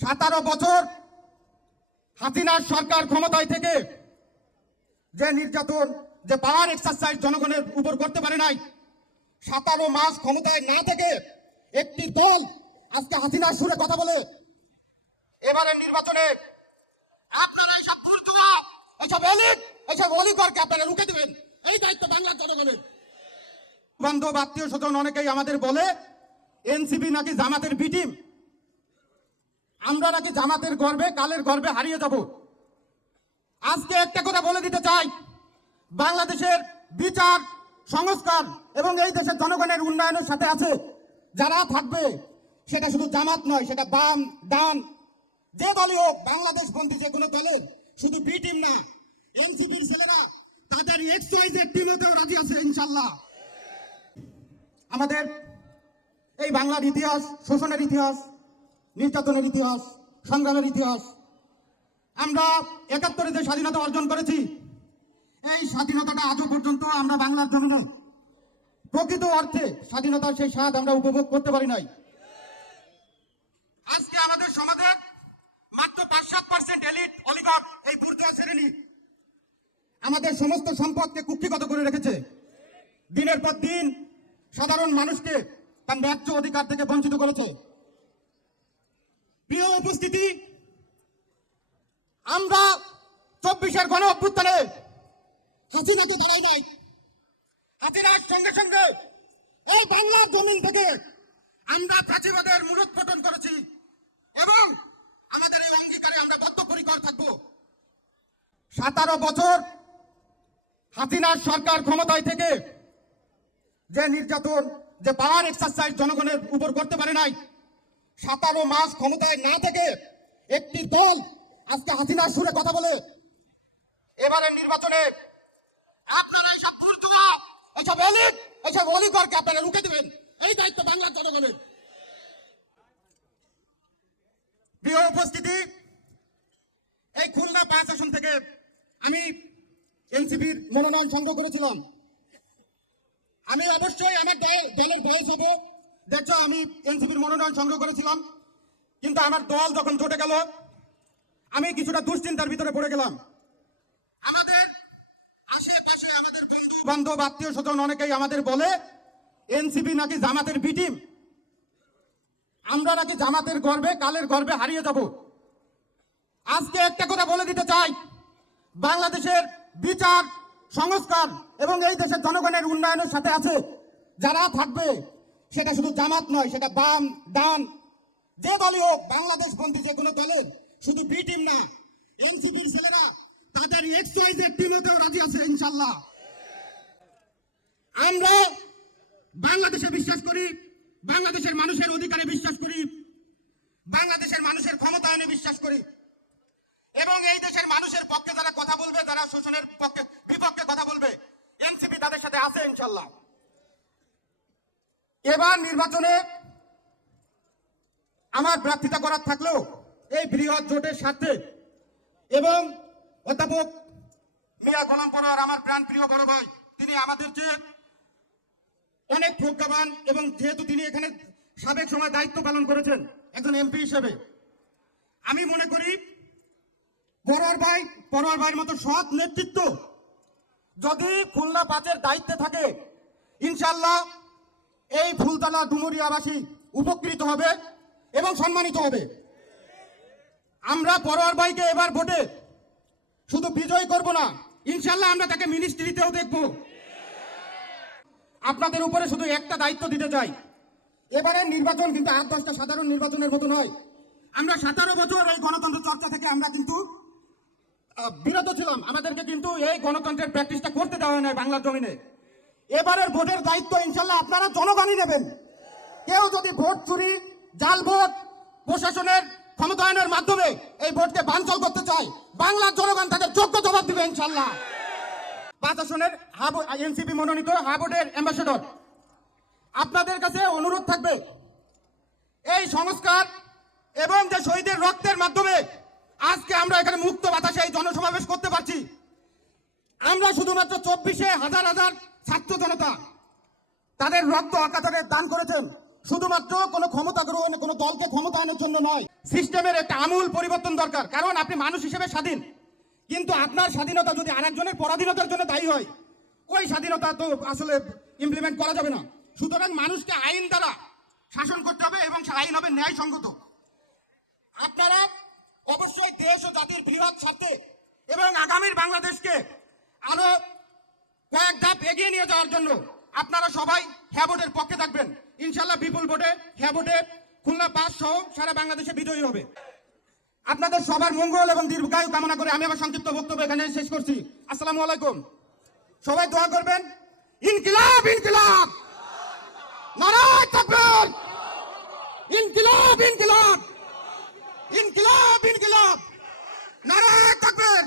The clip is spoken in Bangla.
17 বছর হাসিনার সরকার ক্ষমতায় থেকে যে নির্যাতন, যে পাওয়ার এক্সারসাইজ জনগণের উপর করতে পারে নাই, 17 মাস ক্ষমতায় না থেকে একটি দল আজকে হাসিনার সুরে কথা বলে এবারের নির্বাচনে আপনারা এইসব বুর্জোয়া, এইসব এলিট, এইসব অলিগরকে আপনারা রুখে দেবেন। এই দায়িত্ব বাংলার জনগণের। বান্ধব আত্মীয় স্বজন অনেকেই আমাদের বলে এনসিপি নাকি জামাতের বি টিম, আমরা নাকি জামাতের গর্বে কালের গর্বে হারিয়ে যাব। আজকে একটা কথা বলে দিতে চাই, বাংলাদেশের বিচার সংস্কার এবং এই দেশের জনগণের উন্নয়নের সাথে আছে যারা থাকবে, সেটা শুধু জামাত নয়, সেটা বাম ডান যে দলই হোক, বাংলাদেশ বন্ধী যে কোনো দলের, শুধু বি টিম না, এনসিপির ছেলেরা তাদের XYZ টিমেতেও রাজি আছে ইনশাল্লাহ। আমাদের এই বাংলার ইতিহাস, শোষণের ইতিহাস, নির্যাতনের ইতিহাস, সংগ্রামের ইতিহাস, আমরা 71-এ যে স্বাধীনতা অর্জন করেছি, এই স্বাধীনতাটা আজও পর্যন্ত আমরা বাংলার জমিনে প্রকৃত অর্থে স্বাধীনতার সেই স্বাদ আমরা উপভোগ করতে পারি নাই। আজকে আমাদের সমাজের মাত্র 5-7% এলিট অলিগার্ক, এই বুর্জোয়া শ্রেণী আমাদের সমস্ত সম্পদকে কুক্ষিগত করে রেখেছে। দিনের পর দিন সাধারণ মানুষকে তার ন্যায্য অধিকার থেকে বঞ্চিত করেছে। প্রিয় উপস্থিতি, আমরা 24-এর গণ অভ্যুত্থানে হাসিনাকে দাঁড়াই নাই, হাসিনার সঙ্গে সঙ্গে এই বাংলার জমিন থেকে আমরা ফ্যাসিবাদের মূলোৎপাটন করেছি এবং আমাদের এই অঙ্গীকারে আমরা বদ্ধপরিকর থাকব। 17 বছর হাসিনার সরকার ক্ষমতায় থেকে যে নির্যাতন, যে পাওয়ার এক্সারসাইজ জনগণের উপর করতে পারে নাই, 17 মাস ক্ষমতায় না থেকে একটি দল আজকে হাসিনার সুরে কথা বলে এবারের নির্বাচনে আপনারা এইসব বুর্জোয়া, এইসব এলিট, এইসব অলিগরকে আপনারা রুখে দেবেন। এই দায়িত্ব বাংলার জনগণের। প্রিয় উপস্থিতি, এই খুলনা 5 আসন থেকে আমি এনসিপির মনোনয়ন সংগ্রহ করেছিলাম। আমি অবশ্যই আমার দলের বয়স হবে, দেখছো আমি এনসিপির মনোনয়ন সংগ্রহ করেছিলাম, কিন্তু আমার দল যখন জোটে গেল আমি কিছুটা দুশ্চিন্তার ভিতরে পড়ে গেলাম। আমাদের আশেপাশে আমাদের বন্ধু বান্ধব আত্মীয় স্বজন অনেকেই আমাদের বলে এনসিপি নাকি জামাতের বি টিম, আমরা নাকি জামাতের গর্বে কালের গর্বে হারিয়ে যাব। আজকে একটা কথা বলে দিতে চাই, বাংলাদেশের বিচার সংস্কার এবং এই দেশের জনগণের উন্নয়নের সাথে আছে যারা থাকবে, সেটা শুধু জামাত নয়, সেটা বাম ডান যে দলই হোক, বাংলাদেশ বন্ধী যে কোনো দলের, শুধু বি টিম না, এনসিপির ছেলেরা তাদের XYZ টিমেতেও রাজি আছে ইনশাল্লাহ। আমরা বাংলাদেশে বিশ্বাস করি, বাংলাদেশের মানুষের অধিকারে বিশ্বাস করি, বাংলাদেশের মানুষের ক্ষমতায়নে বিশ্বাস করি এবং এই দেশের মানুষের পক্ষে যারা কথা বলবে, যারা শোষণের পক্ষে বিপক্ষে কথা বলবে, এনসিপি তাদের সাথে আছে ইনশাল্লাহ। এবার নির্বাচনে আমার প্রার্থিতা করার থাকলেও এই বৃহৎ জোটের স্বার্থে এবং অধ্যাপক মিয়া গোলাম পরোয়ার আমার প্রাণপ্রিয় বড় ভাই, তিনি আমাদের চেয়ে অনেক প্রজ্ঞাবান এবং যেহেতু তিনি এখানে সাবেক সময় দায়িত্ব পালন করেছেন একজন এমপি হিসেবে, আমি মনে করি পরোয়ার ভাইয়ের মতো সৎ নেতৃত্ব যদি খুলনা 5-এর দায়িত্বে থাকে, ইনশাল্লাহ এই ফুলতলা ডুমুরিয়াবাসী উপকৃত হবে এবং সম্মানিত হবে। আমরা পরোয়ার ভাইকে এবার ভোটে শুধু বিজয় করব না, ইনশাল্লাহ আমরা তাকে মিনিস্ট্রিতেও দেখব। আপনাদের উপরে শুধু একটা দায়িত্ব দিতে চাই, এবারের নির্বাচন কিন্তু 8-10টা সাধারণ নির্বাচনের মতো নয়। আমরা 17 বছর এই গণতন্ত্র চর্চা থেকে আমরা কিন্তু বিরত ছিলাম, আমাদেরকে কিন্তু এই গণতন্ত্রের প্র্যাকটিসটা করতে দেওয়া হয় না বাংলার জমিনে। এবারের ভোটের দায়িত্ব ইনশাল্লাহ আপনারা জনগণই নেবেন। কেউ যদি ভোট চুরি, জাল ভোট, প্রশাসনের ক্ষমতায়নের মাধ্যমে এই ভোটকে বানচাল করতে চায়, বাংলার জনগণ তাদের যোগ্য জবাব দিবে ইনশাল্লাহ। 5 আসনের এনসিপি মনোনীত হাবোর্ডের অ্যাম্বাসেডর, আপনাদের কাছে অনুরোধ থাকবে, এই সংস্কার এবং যে শহীদের রক্তের মাধ্যমে আজকে আমরা এখানে মুক্ত বাতাসে এই জনসমাবেশ করতে পারছি, আমরা শুধুমাত্র 24-এ হাজার হাজার ছাত্র জনতা তাদের রক্ত অকাতরে দান করেছেন, শুধুমাত্র কোনো ক্ষমতা গ্রহণে কোনো দলকে ক্ষমতায়নের জন্য নয়, সিস্টেমের একটা আমূল পরিবর্তন দরকার। কারণ আপনি মানুষ হিসেবে স্বাধীন, কিন্তু আপনার স্বাধীনতা যদি আরেকজনের পরাধীনতার জন্য দায়ী হয়, ওই স্বাধীনতা তো আসলে ইমপ্লিমেন্ট করা যাবে না। সুতরাং মানুষকে আইন দ্বারা শাসন করতে হবে এবং সে আইন হবে ন্যায়সঙ্গত। আপনারা অবশ্যই দেশ ও জাতির বৃহৎ স্বার্থে এবং আগামীর বাংলাদেশকে আরো কয়েক ধাপ এগিয়ে নিয়ে যাওয়ার জন্য আপনারা সবাই হ্যাঁ ভোটের পক্ষে থাকবেন। ইনশাল্লাহ বিপুল ভোটে হ্যাঁ ভোটে খুলনা 5 সহ সারা বাংলাদেশে বিজয়ী হবে। আপনাদের সবার মঙ্গল এবং দীর্ঘায়ু কামনা করে আমি আমার সংক্ষিপ্ত বক্তব্য এখানে শেষ করছি। আসসালামু আলাইকুম। সবাই দোয়া করবেন। ইনকিলাব ইনকিলাব, নারায়ে তাকবীর, ইনকিলাব ইনকিলাব, ইনকিলাব ইনকিলাব, নারায়ে তাকবীর।